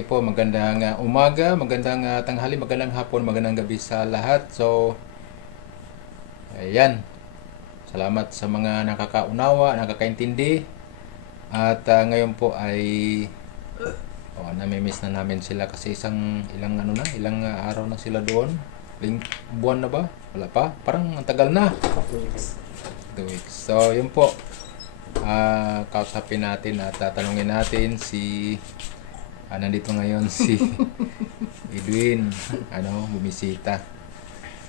Okay po, magandang umaga, magandang tanghali, magandang hapon, magandang gabi sa lahat. So, ayan. Salamat sa mga nakakaunawa, nakakaintindi. At ngayon po ay nami-miss na namin sila kasi ilang araw na sila doon. Buwan na ba? Wala pa? Parang ang tagal na. 2 weeks. 2 weeks. So, yun po. Kausapin natin at tatanungin natin si nandito ngayon si Edwin, bumisita.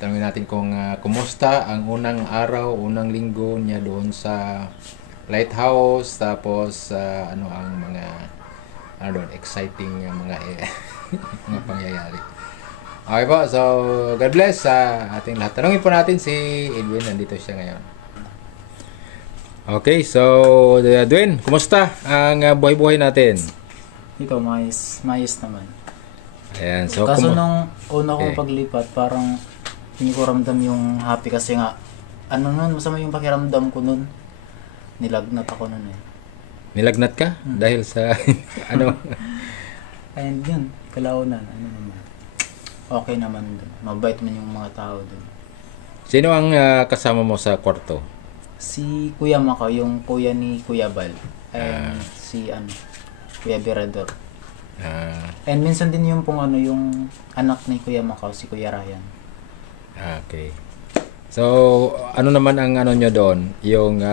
Tanungin natin kung kumusta ang unang araw, unang linggo niya doon sa Lighthouse, tapos ano ang mga doon, exciting mga mga pangyayari. Okay po, so God bless sa ating lahat. Tanungin po natin si Edwin, nandito siya ngayon. Okay, so Edwin, kumusta ang buhay-buhay natin? Ito, mais naman. Ayan, so Kaso nung una Okay. kong paglipat, parang hindi ko ramdam yung happy kasi nga, masama yung pakiramdam ko nun. Nilagnat ako nun eh. nilagnat ka dahil sa ano? And yun, kalaunan, naman. Okay naman dun. Mabait man yung mga tao dun. Sino ang kasama mo sa kwarto? Si Kuya Makaw, yung kuya ni Kuya Bal. And si Kuya Berador. And minsan din yung yung anak ni Kuya Makaw, si Kuya Ryan. Okay. So, ano naman ang nyo doon? Yung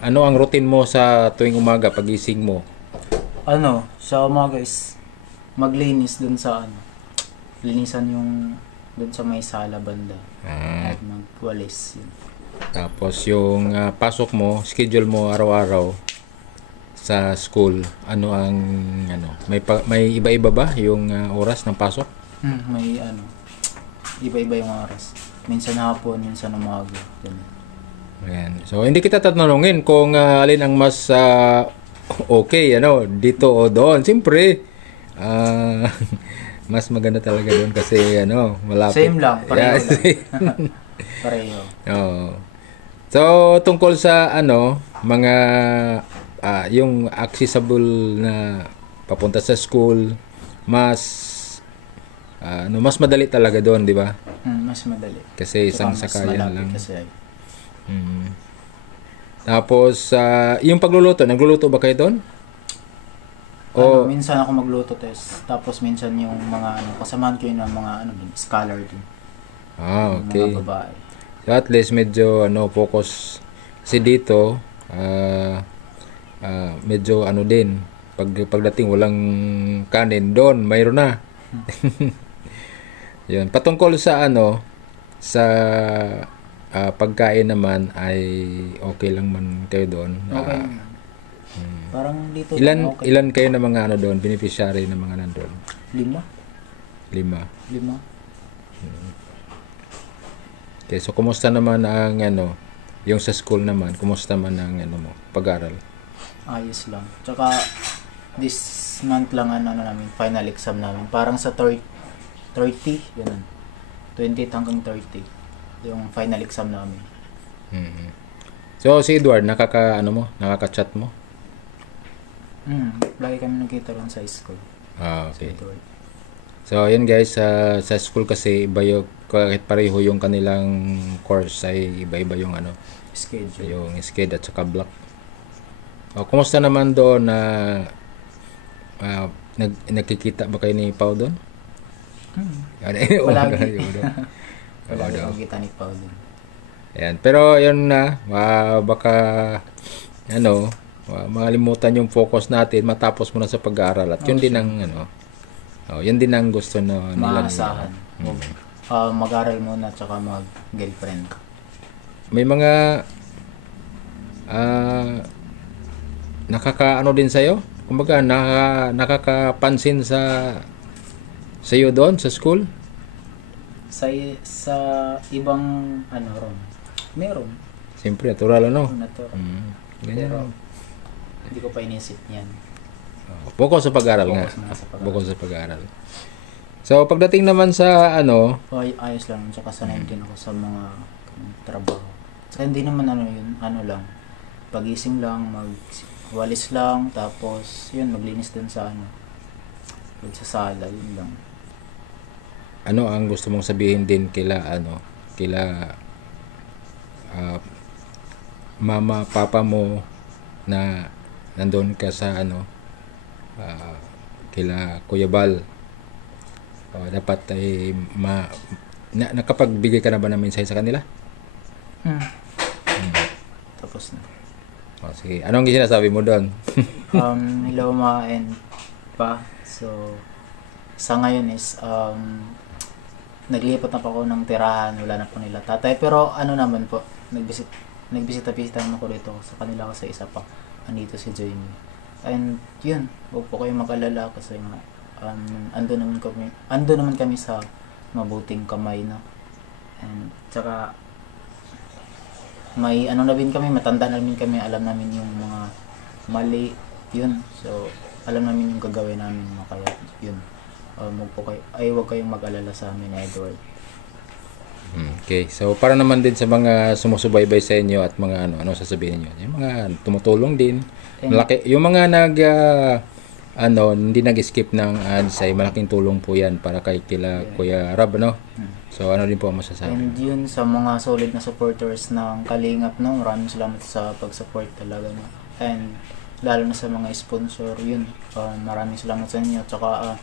ano ang routine mo sa tuwing umaga pagising mo? Sa umaga is maglinis dun sa linisan yung dun sa may sala banda. At magwalis. Yun. Tapos yung pasok mo, schedule mo araw-araw sa school, ano ang may iba-iba ba yung oras ng pasok? May iba-iba yung oras. Minsan hapon, minsan umaga. Ganun. Ayan. So, hindi kita tatanungin kung alin ang mas okay, dito o doon. Siyempre, mas maganda talaga doon kasi, malapit. Same lang, pareho lang. Pareho. Oo. So, tungkol sa, mga, yung accessible na papunta sa school, mas madali talaga doon, di ba? Mas madali. Kasi isang Mas sakayan malapit lang. kasi. Tapos, yung pagluluto, nagluluto ba kayo doon? Minsan ako magluto tapos minsan yung mga kasamahan ko yun ng mga scholar din. Okay. Mga babae. So, at least medyo, focus. Kasi dito, medyo din, pagdating walang kanin doon, mayroon na. Yun. Patungkol sa sa pagkain naman ay okay lang man kayo doon. Okay. Parang dito okay. Ilan kayo na mga doon, beneficiary na mga nandoon? 5. 5. Okay, so kumusta naman ang yung sa school naman, kumusta man ang mo, pag-aral? Ayos lang. Tsaka this month lang namin, final exam namin. Parang sa 30, ganun. 20 hanggang 30. Yung final exam namin. So si Edward, nakaka-chat mo? Lagi kami nagkita ron sa school. Okay. So, yun guys, sa school kasi kahit pareho yung kanilang course ay iba-iba yung Schedule. yung schedule at saka block. Kumusta naman doon na nagkikita ba kayo ni Pao doon? Palagi. Palagi kita ni Pao doon. Ayan. Pero yun na, baka makalimutan yung focus natin matapos mo na sa pag-aaral at yun din ang yun din ang gusto na nila. Maasahan. Mag-aral muna tsaka mag-girlfriend. May mga din sa'yo? Kumbaga, nakakapansin sa iyo doon sa school? Sa ibang ron. Meron. Siyempre, natural Ganyan. Pero hindi ko pa inisip yan. Focus sa pag-aaral nga. Focus na sa pag-aaral. Focus sa pag-aaral. So, pagdating naman sa Ayos lang. Tsaka sanay din ako sa mga trabaho. Tsaka hindi naman lang. Pagising lang, magwalis lang, tapos yun, maglinis dun sa Food sa sala, yun lang. Ano ang gusto mong sabihin din kila mama, papa mo na nandun ka sa kila Kuya Bal? Dapat ay nakapagbigay ka na ba ng mensahe sa kanila? Tapos na. Sige. Anong sinasabi mo doon? Hello ma and pa. So, sa ngayon is, naglipat na po ako ng tirahan. Wala na po nila tatay. Pero ano naman po, nagbisita naman ko dito sa kanila kasi isa pa. Andito si Joyme. And yun, huwag po kayong mag-alala kasi nga, ando naman kami sa mabuting kamay na. And tsaka, may ano na din kami, matanda na rin kami, alam namin yung mga mali, yun. So, alam namin yung gagawin namin, kaya yun. Huwag kayong mag-alala sa amin, Edward. Okay. So, para naman din sa mga sumusubaybay sa inyo at mga ano sasabihin niyo? Yung mga tumutulong din. Malaki, yung mga hindi nag-skip ng ads ay malaking tulong po yan para kay Kuya Rab, no? So, ano din po ang masasabi? And yun, sa mga solid na supporters ng Kalingap, no? Maraming salamat sa pag-support talaga, no? And lalo na sa mga sponsor, yun. Maraming salamat sa inyo. Tsaka,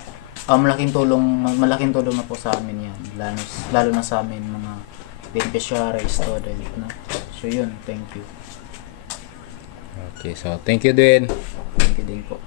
malaking tulong na po sa amin yan. Lalo na sa amin, mga beneficiary, student, no? So, yun. Thank you. Okay. So, thank you din. Thank you din po.